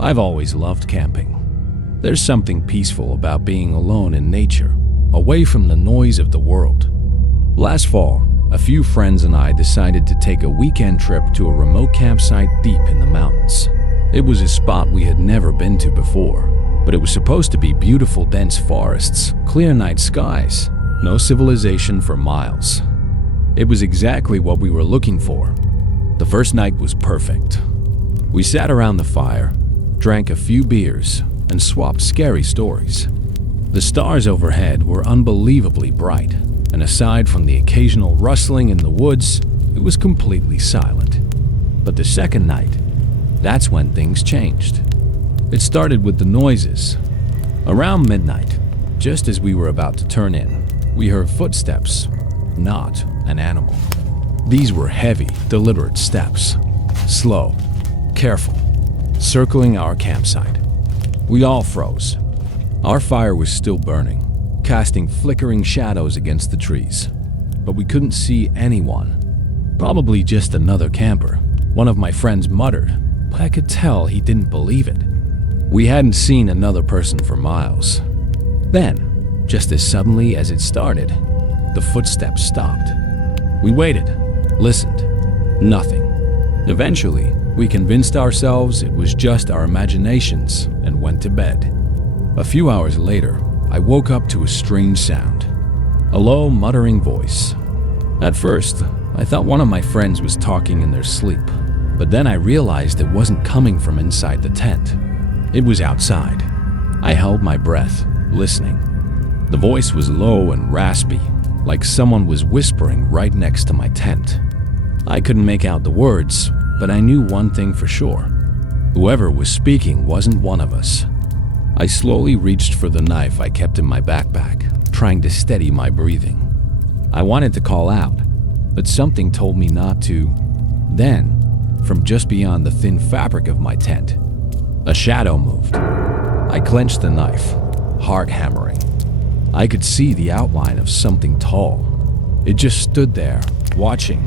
I've always loved camping. There's something peaceful about being alone in nature, away from the noise of the world. Last fall, a few friends and I decided to take a weekend trip to a remote campsite deep in the mountains. It was a spot we had never been to before, but it was supposed to be beautiful dense forests, clear night skies, no civilization for miles. It was exactly what we were looking for. The first night was perfect. We sat around the fire, drank a few beers, and swapped scary stories. The stars overhead were unbelievably bright, and aside from the occasional rustling in the woods, it was completely silent. But the second night, that's when things changed. It started with the noises. Around midnight, just as we were about to turn in, we heard footsteps, not an animal. These were heavy, deliberate steps, slow, careful, circling our campsite. We all froze. Our fire was still burning, casting flickering shadows against the trees, but we couldn't see anyone. Probably just another camper, one of my friends muttered, but I could tell he didn't believe it. We hadn't seen another person for miles. Then, just as suddenly as it started, the footsteps stopped. We waited, listened, nothing. Eventually, we convinced ourselves it was just our imaginations and went to bed. A few hours later, I woke up to a strange sound, a low, muttering voice. At first, I thought one of my friends was talking in their sleep, but then I realized it wasn't coming from inside the tent. It was outside. I held my breath, listening. The voice was low and raspy, like someone was whispering right next to my tent. I couldn't make out the words, but I knew one thing for sure. Whoever was speaking wasn't one of us. I slowly reached for the knife I kept in my backpack, trying to steady my breathing. I wanted to call out, but something told me not to. Then, from just beyond the thin fabric of my tent, a shadow moved. I clenched the knife, heart hammering. I could see the outline of something tall. It just stood there, watching.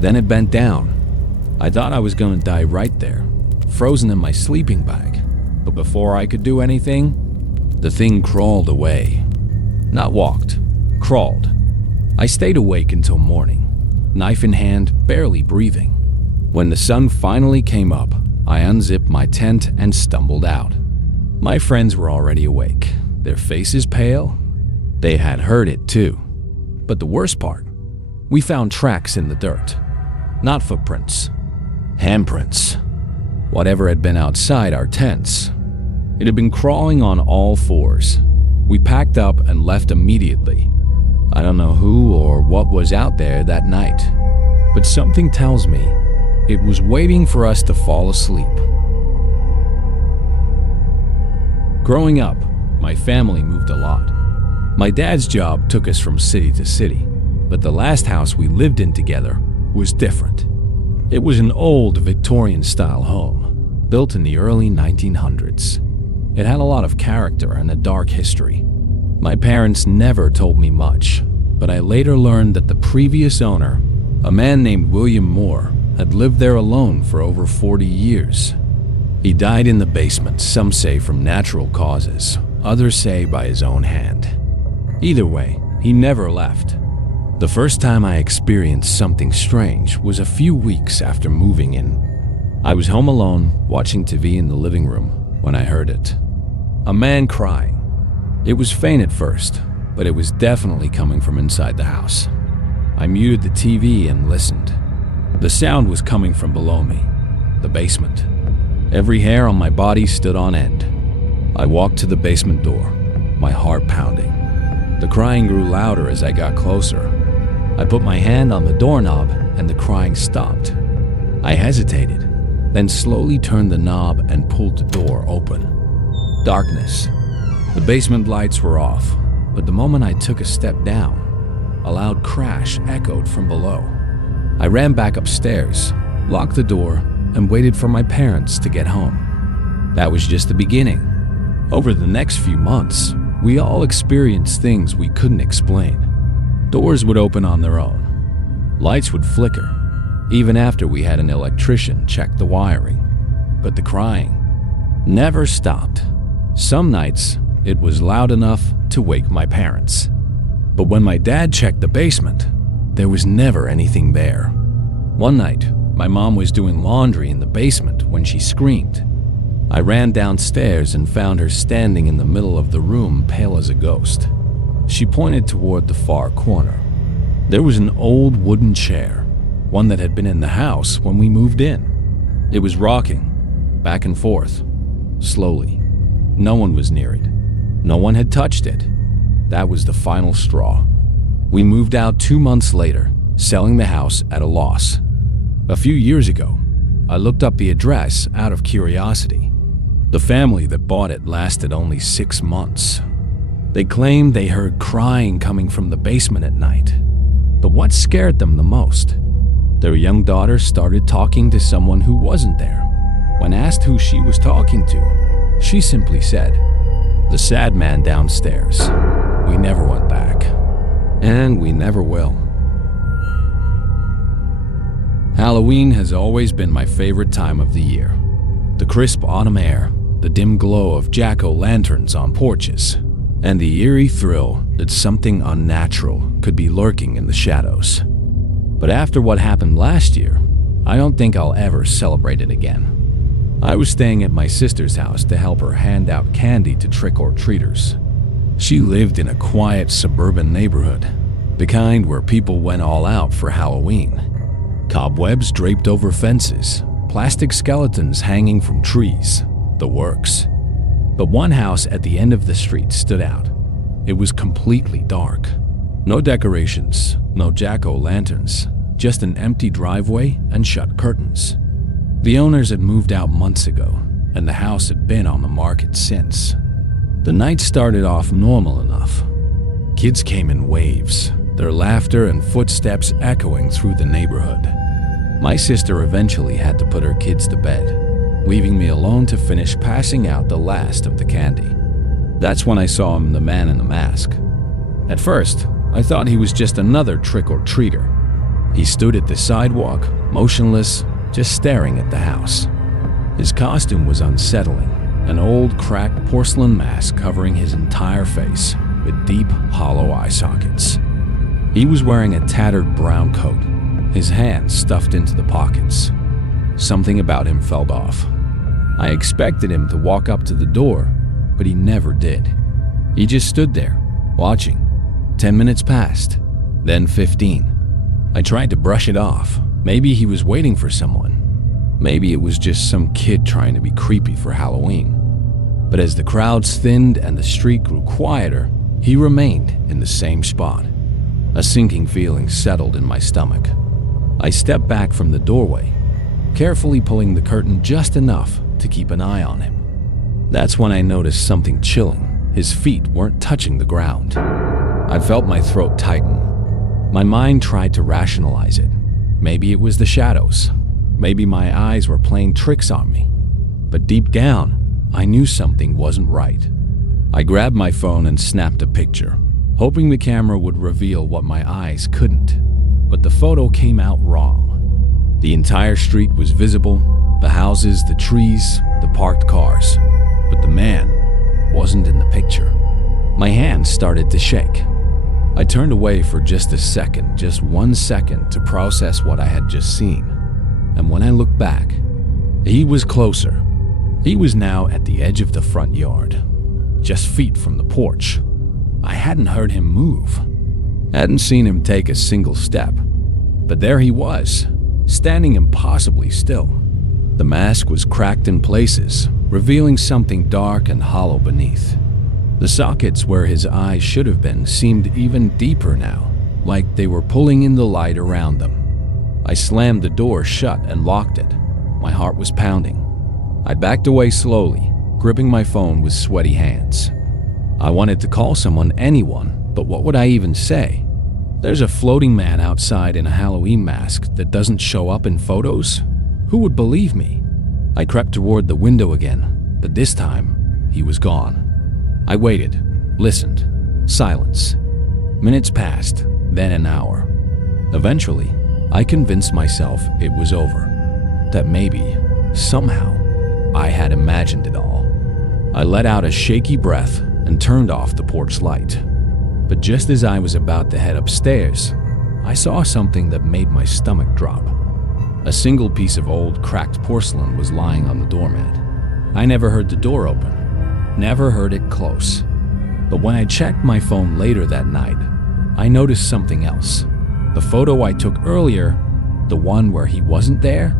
Then it bent down. I thought I was going to die right there, frozen in my sleeping bag. But before I could do anything, the thing crawled away. Not walked, crawled. I stayed awake until morning, knife in hand, barely breathing. When the sun finally came up, I unzipped my tent and stumbled out. My friends were already awake, their faces pale. They had heard it too. But the worst part, we found tracks in the dirt. Not footprints, handprints. Whatever had been outside our tents, it had been crawling on all fours. We packed up and left immediately. I don't know who or what was out there that night, but something tells me it was waiting for us to fall asleep. Growing up, my family moved a lot. My dad's job took us from city to city, but the last house we lived in together was different. It was an old Victorian-style home, built in the early 1900s. It had a lot of character and a dark history. My parents never told me much, but I later learned that the previous owner, a man named William Moore, had lived there alone for over 40 years. He died in the basement, some say from natural causes, others say by his own hand. Either way, he never left. The first time I experienced something strange was a few weeks after moving in. I was home alone, watching TV in the living room, when I heard it. A man crying. It was faint at first, but it was definitely coming from inside the house. I muted the TV and listened. The sound was coming from below me, the basement. Every hair on my body stood on end. I walked to the basement door, my heart pounding. The crying grew louder as I got closer. I put my hand on the doorknob and the crying stopped. I hesitated, then slowly turned the knob and pulled the door open. Darkness. The basement lights were off, but the moment I took a step down, a loud crash echoed from below. I ran back upstairs, locked the door, and waited for my parents to get home. That was just the beginning. Over the next few months, we all experienced things we couldn't explain. Doors would open on their own. Lights would flicker, even after we had an electrician check the wiring. But the crying, never stopped. Some nights, it was loud enough to wake my parents. But when my dad checked the basement, there was never anything there. One night, my mom was doing laundry in the basement when she screamed. I ran downstairs and found her standing in the middle of the room, pale as a ghost. She pointed toward the far corner. There was an old wooden chair, one that had been in the house when we moved in. It was rocking, back and forth, slowly. No one was near it. No one had touched it. That was the final straw. We moved out 2 months later, selling the house at a loss. A few years ago, I looked up the address out of curiosity. The family that bought it lasted only 6 months. They claimed they heard crying coming from the basement at night. But what scared them the most? Their young daughter started talking to someone who wasn't there. When asked who she was talking to, she simply said, "The sad man downstairs." We never went back. And we never will. Halloween has always been my favorite time of the year. The crisp autumn air, the dim glow of jack-o'-lanterns on porches, and the eerie thrill that something unnatural could be lurking in the shadows. But after what happened last year, I don't think I'll ever celebrate it again. I was staying at my sister's house to help her hand out candy to trick-or-treaters. She lived in a quiet suburban neighborhood, the kind where people went all out for Halloween. Cobwebs draped over fences, plastic skeletons hanging from trees, the works. But one house at the end of the street stood out. It was completely dark. No decorations, no jack-o'-lanterns, just an empty driveway and shut curtains. The owners had moved out months ago, and the house had been on the market since. The night started off normal enough. Kids came in waves, their laughter and footsteps echoing through the neighborhood. My sister eventually had to put her kids to bed, leaving me alone to finish passing out the last of the candy. That's when I saw him, the man in the mask. At first, I thought he was just another trick-or-treater. He stood at the sidewalk, motionless, just staring at the house. His costume was unsettling, an old, cracked porcelain mask covering his entire face with deep, hollow eye sockets. He was wearing a tattered brown coat, his hands stuffed into the pockets. Something about him felt off. I expected him to walk up to the door, but he never did. He just stood there, watching. 10 minutes passed, then 15. I tried to brush it off. Maybe he was waiting for someone. Maybe it was just some kid trying to be creepy for Halloween. But as the crowds thinned and the street grew quieter, he remained in the same spot. A sinking feeling settled in my stomach. I stepped back from the doorway, carefully pulling the curtain just enough to keep an eye on him. That's when I noticed something chilling. His feet weren't touching the ground. I felt my throat tighten. My mind tried to rationalize it. Maybe it was the shadows. Maybe my eyes were playing tricks on me. But deep down, I knew something wasn't right. I grabbed my phone and snapped a picture, hoping the camera would reveal what my eyes couldn't. But the photo came out wrong. The entire street was visible, the houses, the trees, the parked cars. But the man wasn't in the picture. My hands started to shake. I turned away for just a second, just 1 second, to process what I had just seen. And when I looked back, he was closer. He was now at the edge of the front yard, just feet from the porch. I hadn't heard him move, hadn't seen him take a single step. But there he was, standing impossibly still. The mask was cracked in places, revealing something dark and hollow beneath. The sockets where his eyes should have been seemed even deeper now, like they were pulling in the light around them. I slammed the door shut and locked it. My heart was pounding. I backed away slowly, gripping my phone with sweaty hands. I wanted to call someone, anyone, but what would I even say? There's a floating man outside in a Halloween mask that doesn't show up in photos? Who would believe me? I crept toward the window again, but this time, he was gone. I waited, listened, silence. Minutes passed, then an hour. Eventually, I convinced myself it was over, that maybe, somehow, I had imagined it all. I let out a shaky breath and turned off the porch light. But just as I was about to head upstairs, I saw something that made my stomach drop. A single piece of old, cracked porcelain was lying on the doormat. I never heard the door open, never heard it close. But when I checked my phone later that night, I noticed something else. The photo I took earlier, the one where he wasn't there,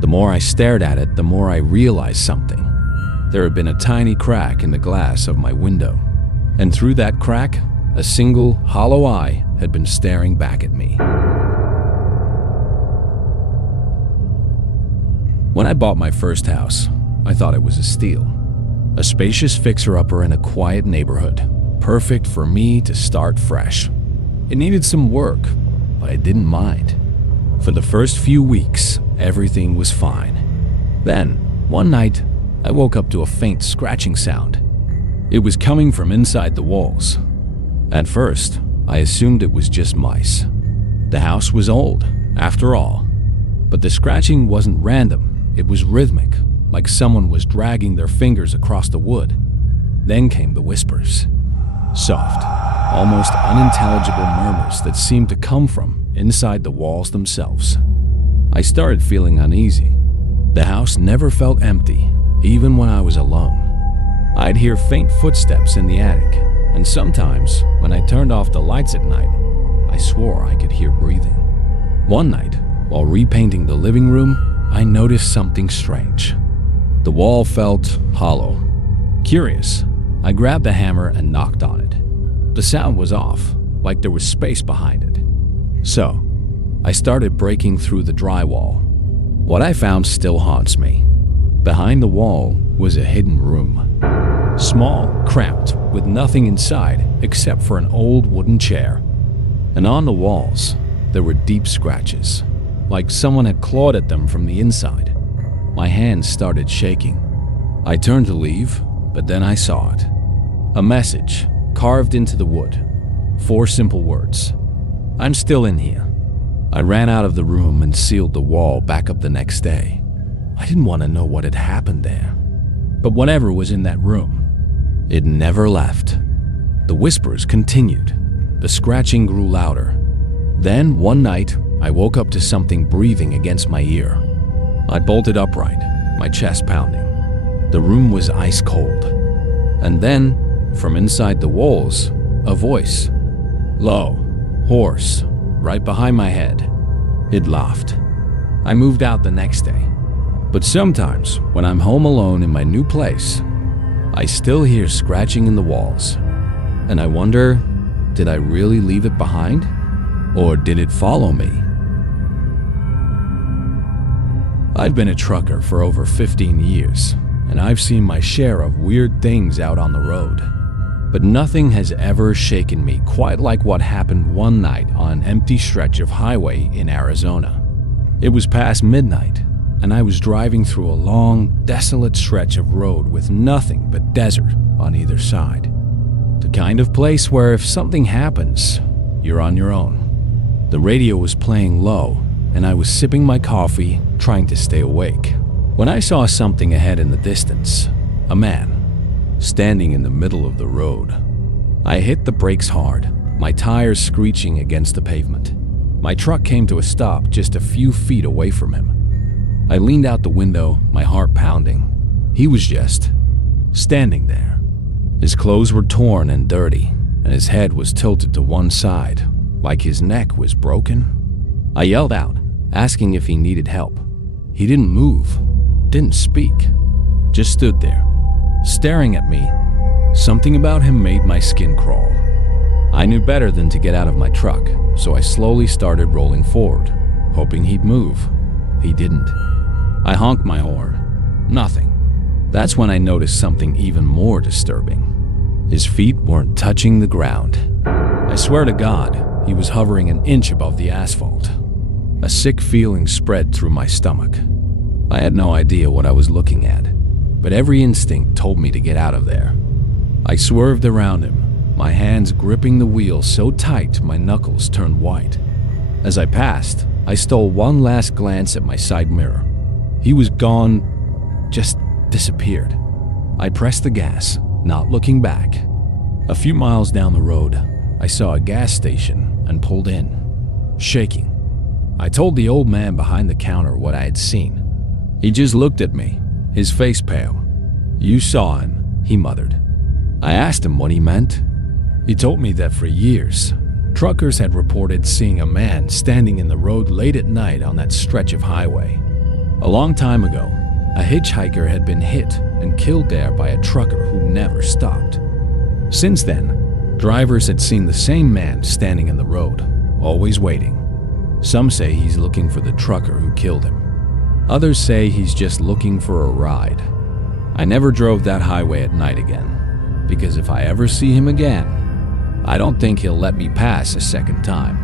the more I stared at it, the more I realized something. There had been a tiny crack in the glass of my window, and through that crack, a single, hollow eye had been staring back at me. When I bought my first house, I thought it was a steal. A spacious fixer-upper in a quiet neighborhood, perfect for me to start fresh. It needed some work, but I didn't mind. For the first few weeks, everything was fine. Then, one night, I woke up to a faint scratching sound. It was coming from inside the walls. At first, I assumed it was just mice. The house was old, after all. But the scratching wasn't random, it was rhythmic, like someone was dragging their fingers across the wood. Then came the whispers. Soft, almost unintelligible murmurs that seemed to come from inside the walls themselves. I started feeling uneasy. The house never felt empty, even when I was alone. I'd hear faint footsteps in the attic, and sometimes, when I turned off the lights at night, I swore I could hear breathing. One night, while repainting the living room, I noticed something strange. The wall felt hollow. Curious, I grabbed a hammer and knocked on it. The sound was off, like there was space behind it. So, I started breaking through the drywall. What I found still haunts me. Behind the wall was a hidden room. Small, cramped, with nothing inside except for an old wooden chair. And on the walls, there were deep scratches, like someone had clawed at them from the inside. My hands started shaking. I turned to leave, but then I saw it. A message carved into the wood. 4 simple words. I'm still in here. I ran out of the room and sealed the wall back up the next day. I didn't want to know what had happened there. But whatever was in that room, it never left. The whispers continued. The scratching grew louder. Then, one night, I woke up to something breathing against my ear. I bolted upright, my chest pounding. The room was ice cold. And then, from inside the walls, a voice. Low, hoarse, right behind my head. It laughed. I moved out the next day. But sometimes, when I'm home alone in my new place, I still hear scratching in the walls. And I wonder, did I really leave it behind? Or did it follow me? I've been a trucker for over 15 years, and I've seen my share of weird things out on the road. But nothing has ever shaken me quite like what happened one night on an empty stretch of highway in Arizona. It was past midnight, and I was driving through a long, desolate stretch of road with nothing but desert on either side. The kind of place where if something happens, you're on your own. The radio was playing low, and I was sipping my coffee, trying to stay awake, when I saw something ahead in the distance. A man, standing in the middle of the road. I hit the brakes hard, my tires screeching against the pavement. My truck came to a stop just a few feet away from him. I leaned out the window, my heart pounding. He was just standing there. His clothes were torn and dirty, and his head was tilted to one side, like his neck was broken. I yelled out, asking if he needed help. He didn't move, didn't speak, just stood there, staring at me. Something about him made my skin crawl. I knew better than to get out of my truck, so I slowly started rolling forward, hoping he'd move. He didn't. I honked my horn. Nothing. That's when I noticed something even more disturbing. His feet weren't touching the ground. I swear to God, he was hovering an inch above the asphalt. A sick feeling spread through my stomach. I had no idea what I was looking at, but every instinct told me to get out of there. I swerved around him, my hands gripping the wheel so tight my knuckles turned white. As I passed, I stole one last glance at my side mirror. He was gone, just disappeared. I pressed the gas, not looking back. A few miles down the road, I saw a gas station and pulled in, shaking. I told the old man behind the counter what I had seen. He just looked at me, his face pale. "You saw him," he muttered. I asked him what he meant. He told me that for years, truckers had reported seeing a man standing in the road late at night on that stretch of highway. A long time ago, a hitchhiker had been hit and killed there by a trucker who never stopped. Since then, drivers had seen the same man standing in the road, always waiting. Some say he's looking for the trucker who killed him. Others say he's just looking for a ride. I never drove that highway at night again, because if I ever see him again, I don't think he'll let me pass a second time.